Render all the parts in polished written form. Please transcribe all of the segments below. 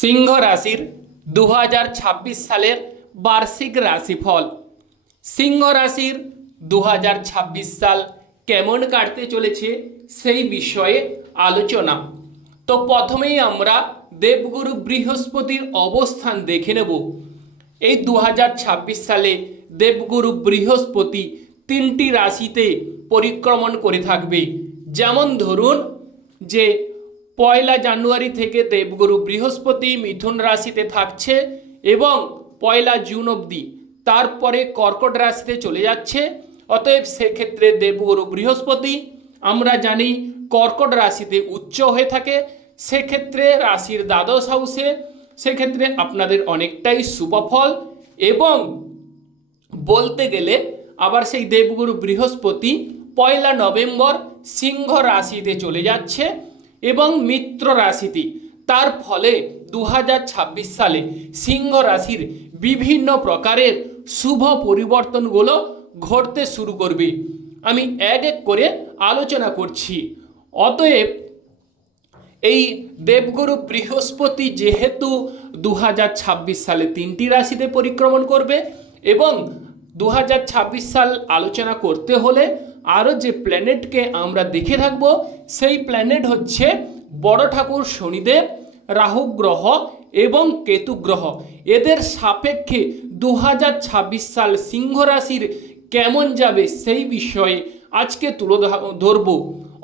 সিংহ রাশির 2026 সালের বার্ষিক রাশিফল। সিংহ রাশির 2026 সাল কেমন কাটতে চলেছে সেই বিষয়ে আলোচনা। তো প্রথমেই আমরা দেবগুরু বৃহস্পতির অবস্থান দেখে নেব। এই 2026 সালে দেবগুরু বৃহস্পতি 3টি রাশিতে পরিক্রমণ করে থাকবে। যেমন ধরুন যে 1 জানুয়ারি থেকে দেবগুরু বৃহস্পতি মিথুন রাশিতে থাকছে এবং 1 জুন অবধি, তারপরে কর্কট রাশিতে চলে যাচ্ছে। অতএব সেক্ষেত্রে দেবগুরু বৃহস্পতি আমরা জানি কর্কট রাশিতে উচ্চ হয়ে থাকে, সেক্ষেত্রে রাশির দ্বাদশ হাউসে, সেক্ষেত্রে আপনাদের অনেকটাই শুভফল। এবং বলতে গেলে আবার সেই দেবগুরু বৃহস্পতি 1 নভেম্বর সিংহ রাশিতে চলে যাচ্ছে এবং মিত্র রাশিতে। তার ফলে 2026 সালে সিংহ রাশির বিভিন্ন প্রকারের শুভ পরিবর্তনগুলো ঘটতে শুরু করবে। আমি এক এক করে আলোচনা করছি। অতএব এই দেবগুরু বৃহস্পতি যেহেতু 2026 সালে 3টি রাশিতে পরিক্রমণ করবে এবং 2026 সাল আলোচনা করতে হলে আরও যে প্ল্যানেটকে আমরা দেখে থাকব সেই প্ল্যানেট হচ্ছে বড় ঠাকুর শনিদেব, রাহু গ্রহ এবং কেতু গ্রহ। এদের সাপেক্ষে 2026 সাল সিংহ রাশির কেমন যাবে সেই বিষয়ে আজকে তুলে ধরব।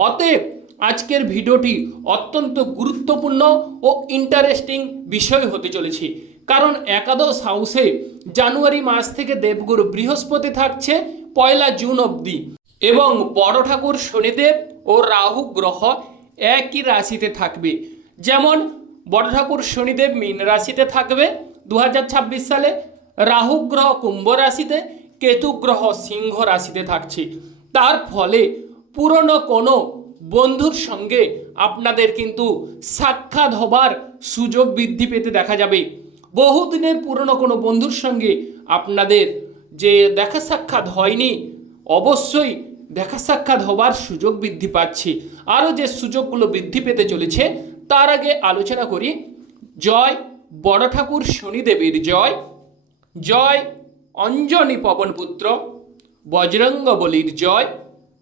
অতএব আজকের ভিডিওটি অত্যন্ত গুরুত্বপূর্ণ ও ইন্টারেস্টিং বিষয় হতে চলেছে, কারণ একাদশ হাউসে জানুয়ারি মাস থেকে দেবগুরু বৃহস্পতি থাকছে 1 জুন অবধি এবং বড় ঠাকুর শনিদেব ও রাহু গ্রহ একই রাশিতে থাকবে। যেমন বড় ঠাকুর শনিদেব মীন রাশিতে থাকবে 2026 সালে, রাহু গ্রহ কুম্ভ রাশিতে, কেতু গ্রহ সিংহ রাশিতে থাকছে। তার ফলে পুরনো কোনো বন্ধুর সঙ্গে আপনাদের কিন্তু সাক্ষাৎ হবার সুযোগ বৃদ্ধি পেতে দেখা যাবে। বহুদিনের পুরনো কোনো বন্ধুর সঙ্গে আপনাদের যে দেখা সাক্ষাৎ হয়নি, অবশ্যই দেখা সাক্ষাৎ হবার সুযোগ বৃদ্ধি পাচ্ছে। আরও যে সুযোগগুলো বৃদ্ধি পেতে চলেছে তার আগে আলোচনা করি। জয় বড় ঠাকুর শনিদেবের জয়, জয় অঞ্জনী পবনপুত্র বজরঙ্গ বলির জয়,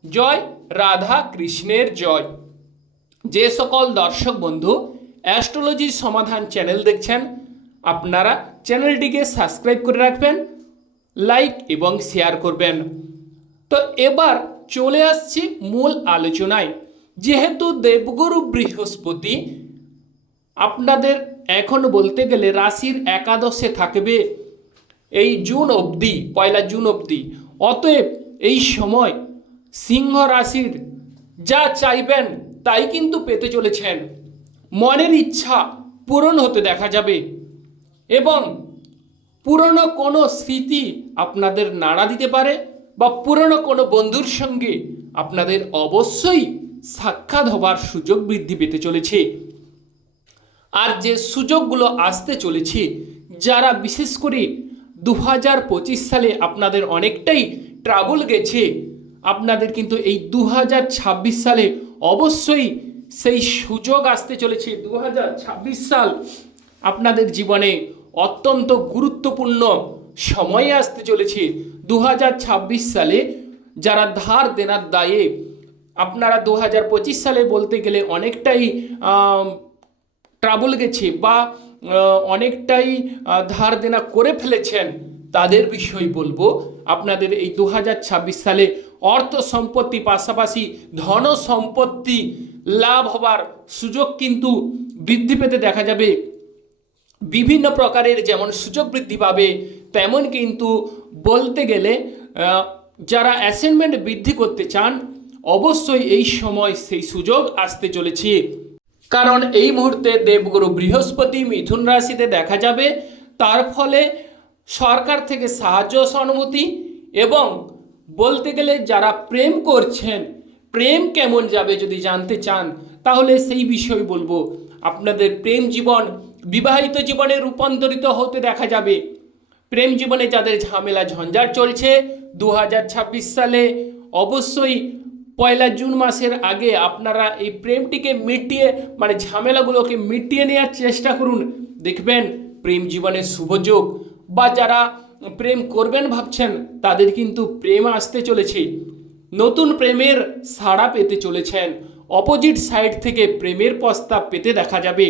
জয় রাধা কৃষ্ণের জয়। যে সকল দর্শক বন্ধু অ্যাস্ট্রোলজি সমাধান চ্যানেল দেখছেন, আপনারা চ্যানেলটিকে সাবস্ক্রাইব করে রাখবেন, লাইক এবং শেয়ার করবেন। তো এবার চলে আসছি মূল আলোচনায়। যেহেতু দেবগুরু বৃহস্পতি আপনাদের এখন বলতে গেলে রাশির একাদশে থাকবে এই জুন অবধি, 1 জুন অবধি, অতএব এই সময় সিংহ রাশির যা চাইবেন তাই কিন্তু পেতে চলেছেন। মনের ইচ্ছা পূরণ হতে দেখা যাবে এবং পুরনো কোনো স্মৃতি আপনাদের নাড়া দিতে পারে বা পুরনো কোনো বন্ধুর সঙ্গে আপনাদের অবশ্যই সাক্ষাৎ হবার সুযোগ বৃদ্ধি পেতে চলেছে। আর যে সুযোগগুলো আসতে চলেছে, যারা বিশেষ করে 2025 সালে আপনাদের অনেকটাই ট্রাবল গেছে, আপনাদের কিন্তু এই 2026 সালে অবশ্যই সেই সুযোগ আসতে চলেছে। 2026 সাল আপনাদের জীবনে অত্যন্ত গুরুত্বপূর্ণ সময়ে আসতে চলেছে। 2026 সালে যারা ধার দেনার দায়ে আপনারা 2025 সালে বলতে গেলে অনেকটাই ট্রাবল গেছে বা অনেকটাই ধার দেনা করে ফেলেছেন, তাদের বিষয় বলবো। আপনাদের এই 2026 সালে অর্থ সম্পত্তি পাশাপাশি ধন সম্পত্তি লাভ হবার সুযোগ কিন্তু বৃদ্ধি পেতে দেখা যাবে। বিভিন্ন প্রকারের যেমন সুযোগ বৃদ্ধি পাবে, তেমন কিন্তু বলতে গেলে যারা অ্যাসাইনমেন্ট বৃদ্ধি করতে চান অবশ্যই এই সময় সেই সুযোগ আসতে চলেছে। কারণ এই মুহূর্তে দেবগুরু বৃহস্পতি মিথুন রাশিতে দেখা যাবে, তার ফলে সরকার থেকে সাহায্য সহানুভূতি এবং বলতে গেলে যারা প্রেম করছেন প্রেম কেমন যাবে যদি জানতে চান তাহলে সেই বিষয় বলবো। আপনাদের প্রেম জীবন বিবাহিত জীবনে রূপান্তরিত হতে দেখা যাবে। প্রেম জীবনে যাদের ঝামেলা ঝঞ্ঝাট চলছে 2026 সালে অবশ্যই 1 জুন মাসের আগে আপনারা এই প্রেমটিকে মিটিয়ে ঝামেলাগুলোকে মিটিয়ে নেওয়ার চেষ্টা করুন, দেখবেন প্রেম জীবনে শুভযোগ, বা যারা প্রেম করবেন ভাবছেন তাদের কিন্তু প্রেম আসতে চলেছে, নতুন প্রেমের সাড়া পেতে চলেছেন, অপোজিট সাইড থেকে প্রেমের প্রস্তাব পেতে দেখা যাবে।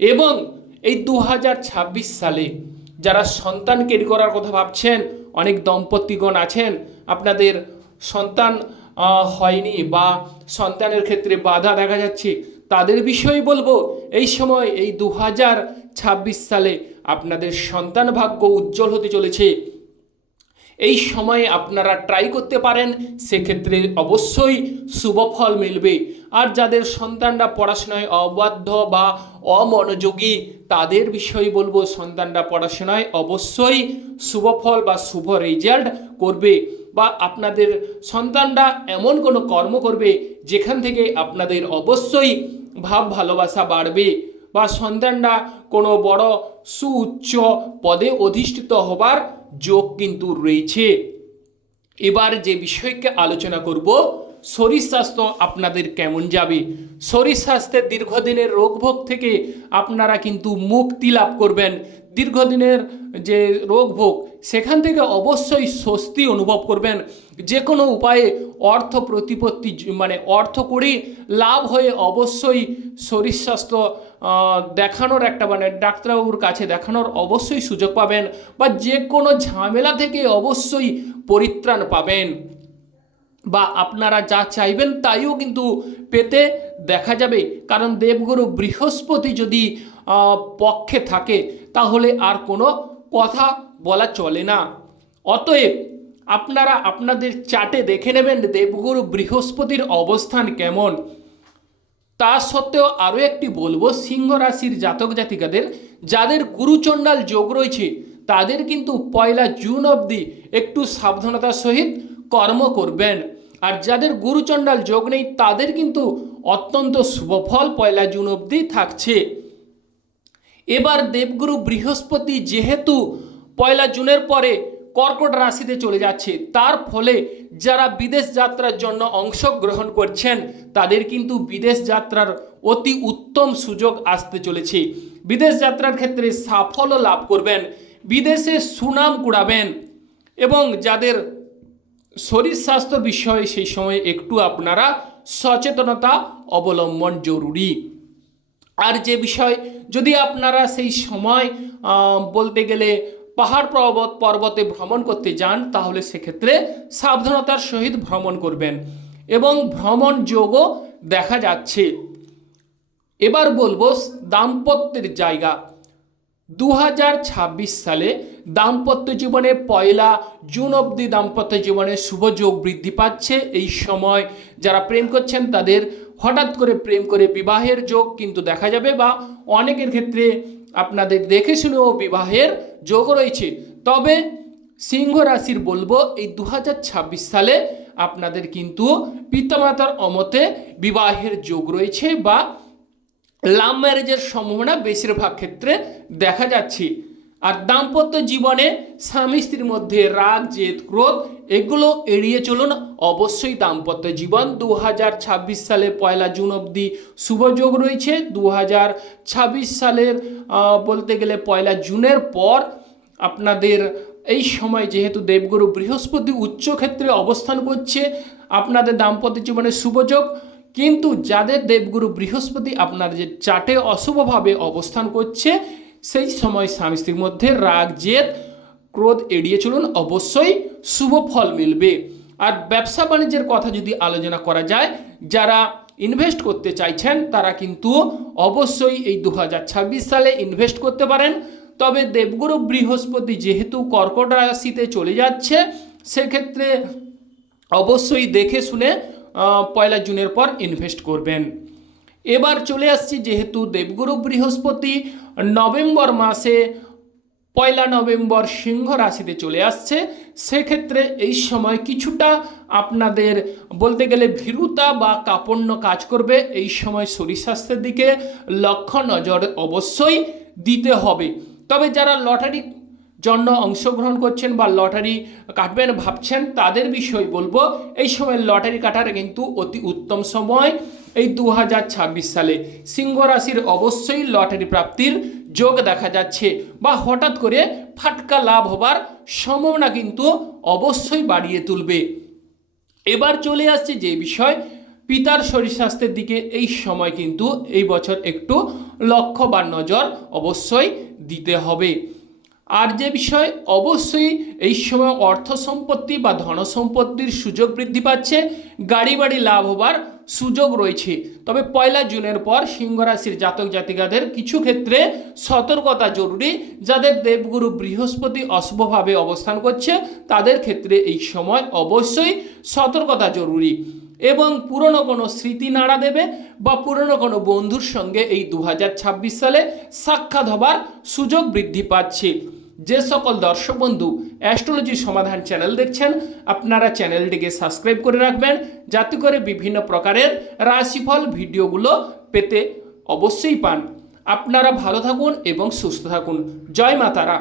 এবং এই 2026 সালে যারা সন্তান কেড়ে করার কথা ভাবছেন, অনেক দম্পতিগণ আছেন আপনাদের সন্তান হয়নি বা সন্তানের ক্ষেত্রে বাধা দেখা যাচ্ছে, তাদের বিষয়ে বলবো এই সময় এই 2026 সালে আপনাদের সন্তান ভাগ্য উজ্জ্বল হতে চলেছে। এই সময়ে আপনারা ট্রাই করতে পারেন, সেক্ষেত্রে অবশ্যই শুভ ফল মিলবে। আর যাদের সন্তানরা পড়াশোনায় অবাধ্য বা অমনোযোগী, তাদের বিষয়ে বলবো সন্তানরা পড়াশোনায় অবশ্যই শুভ ফল বা শুভ রেজাল্ট করবে, বা আপনাদের সন্তানরা এমন কোনো কর্ম করবে যেখান থেকে আপনাদের অবশ্যই ভাব ভালোবাসা বাড়বে, বা সন্তানরা কোনো বড় সুউচ্চ পদে অধিষ্ঠিত হবার যোগ কিন্তু রয়েছে। এবার যে বিষয়কে আলোচনা করব, শরীর স্বাস্থ্য আপনাদের কেমন যাবে। শরীর স্বাস্থ্যের দীর্ঘদিনের রোগভোগ থেকে আপনারা কিন্তু মুক্তি লাভ করবেন। দীর্ঘদিনের যে রোগভোগ সেখান থেকে অবশ্যই স্বস্তি অনুভব করবেন। যে কোনো উপায়ে অর্থ প্রতিপত্তি মানে অর্থ করি লাভ হয়ে অবশ্যই শরীর স্বাস্থ্য দেখানোর একটা মানে ডাক্তারবাবুর কাছে দেখানোর অবশ্যই সুযোগ পাবেন, বা যে কোনো ঝামেলা থেকে অবশ্যই পরিত্রাণ পাবেন, বা আপনারা যা চাইবেন তাইও কিন্তু পেতে দেখা যাবে। কারণ দেবগুরু বৃহস্পতি যদি পক্ষে থাকে তাহলে আর কোনো কথা বলা চলে না। অতএব আপনারা আপনাদের চার্টে দেখে নেবেন দেবগুরু বৃহস্পতির অবস্থান কেমন। তা সত্ত্বেও আরও একটি বলবো, সিংহ রাশির জাতক জাতিকাদের যাদের গুরুচণ্ডাল যোগ রয়েছে তাদের কিন্তু 1 জুন অবধি একটু সাবধানতার সহিত কর্ম করবেন। আর যাদের গুরুচণ্ডাল যোগ নেই তাদের কিন্তু অত্যন্ত শুভফল 1 জুন অবধি থাকছে। এবার দেবগুরু বৃহস্পতি যেহেতু 1 জুনের পরে কর্কট রাশিতে চলে যাচ্ছে, তার ফলে যারা বিদেশ যাত্রার জন্য অংশগ্রহণ করছেন তাদের কিন্তু বিদেশ যাত্রার অতি উত্তম সুযোগ আসতে চলেছে। বিদেশ যাত্রার ক্ষেত্রে সাফল্য লাভ করবেন, বিদেশে সুনাম কুড়াবেন। এবং যাদের শরীর স্বাস্থ্য বিষয়ে সেই সময় একটু আপনারা সচেতনতা অবলম্বন জরুরি। আর যে বিষয় যদি আপনারা সেই সময় বলতে গেলে পাহাড় পর্বতে ভ্রমণ করতে যান তাহলে সেক্ষেত্রে সাবধানতার সহিত ভ্রমণ করবেন, এবং ভ্রমণ যোগও দেখা যাচ্ছে। এবার বলবো দাম্পত্যের জায়গা। 2026 সালে দাম্পত্য জীবনে 1 জুন অবধি দাম্পত্য জীবনে শুভ যোগ বৃদ্ধি পাচ্ছে। এই সময় যারা প্রেম করছেন তাদের হঠাৎ করে প্রেম করে বিবাহের যোগ কিন্তু দেখা যাবে, বা অনেকের ক্ষেত্রে আপনাদের দেখে শুনেও বিবাহের যোগ রয়েছে। তবে সিংহ রাশির বলবো এই 2026 সালে আপনাদের কিন্তু পিতামাতার অমতে বিবাহের যোগ রয়েছে, বা লাভ ম্যারেজের সম্ভাবনা বেশিরভাগ ক্ষেত্রে দেখা যাচ্ছে। আর দাম্পত্য জীবনে স্বামী স্ত্রীর মধ্যে রাগ জেদ ক্রোধ এগুলো এড়িয়ে চলুন। অবশ্যই দাম্পত্য জীবন 2026 সালে 1 জুন অবধি শুভযোগ রয়েছে। 2026 সালের বলতে গেলে 1 জুনের পর আপনাদের এই সময় যেহেতু দেবগুরু বৃহস্পতি উচ্চ ক্ষেত্রে অবস্থান করছে, আপনাদের দাম্পত্য জীবনে শুভযোগ। কিন্তু যাদের দেবগুরু বৃহস্পতি আপনার যে চার্টে অশুভভাবে অবস্থান করছে সেই সময় স্বামী স্ত্রীর মধ্যে রাগ জেদ ক্রোধ এড়িয়ে চলুন, অবশ্যই শুভ ফল মিলবে। আর ব্যবসা বাণিজ্যের কথা যদি আলোচনা করা যায়, যারা ইনভেস্ট করতে চাইছেন তারা কিন্তু অবশ্যই এই 2026 সালে ইনভেস্ট করতে পারেন। তবে দেবগুরু বৃহস্পতি যেহেতু কর্কট রাশিতে চলে যাচ্ছে সেক্ষেত্রে অবশ্যই দেখে শুনে 1 জুনের পর ইনভেস্ট করবেন। এবার চলে আসছি, যেহেতু দেবগুরু বৃহস্পতি নভেম্বর মাসে 1 নভেম্বর সিংহ রাশিতে চলে আসছে, সেক্ষেত্রে এই সময় কিছুটা আপনাদের বলতে গেলে ভীরুতা বা কাপড়ন্য কাজ করবে। এই সময় শরীর স্বাস্থ্যের দিকে লক্ষ্য নজর অবশ্যই দিতে হবে। তবে যারা লটারি জন্য অংশগ্রহণ করছেন বা লটারি কাটবেন ভাবছেন তাদের বিষয় বলবো, এই সময় লটারি কাটার কিন্তু অতি উত্তম সময়। এই 2026 সালে সিংহ রাশির অবশ্যই লটারি প্রাপ্তির যোগ দেখা যাচ্ছে, বা হঠাৎ করে ফাটকা লাভ হবার সম্ভাবনা কিন্তু অবশ্যই বাড়িয়ে তুলবে। এবার চলে আসছে যে বিষয় পিতার শরীর স্বাস্থ্যের দিকে, এই সময় কিন্তু এই বছর একটু লক্ষ্য বা নজর অবশ্যই দিতে হবে। আর যে বিষয় অবশ্যই এই সময় অর্থ সম্পত্তি বা ধন সম্পত্তির সুযোগ বৃদ্ধি পাচ্ছে, গাড়ি বাড়ি লাভ হবার সুযোগ রয়েছে। তবে 1 জুনের পর সিংহ রাশির জাতক জাতিকাদের কিছু ক্ষেত্রে সতর্কতা জরুরি। যাদের দেবগুরু বৃহস্পতি অশুভভাবে অবস্থান করছে তাদের ক্ষেত্রে এই সময় অবশ্যই সতর্কতা জরুরি। এবং পুরনো কোনো স্মৃতি নাড়া দেবে বা পুরনো কোনো বন্ধুর সঙ্গে এই 2026 সালে সাক্ষাৎ হবার সুযোগ বৃদ্ধি পাচ্ছে। যে সকল দর্শক বন্ধু অ্যাস্ট্রোলজি সমাধান চ্যানেল দেখছেন, আপনারা চ্যানেলটিকে সাবস্ক্রাইব করে রাখবেন, যাতে করে বিভিন্ন প্রকারের রাশিফল ভিডিওগুলো পেতে অবশ্যই পান। আপনারা ভালো থাকুন এবং সুস্থ থাকুন। জয় মা তারা।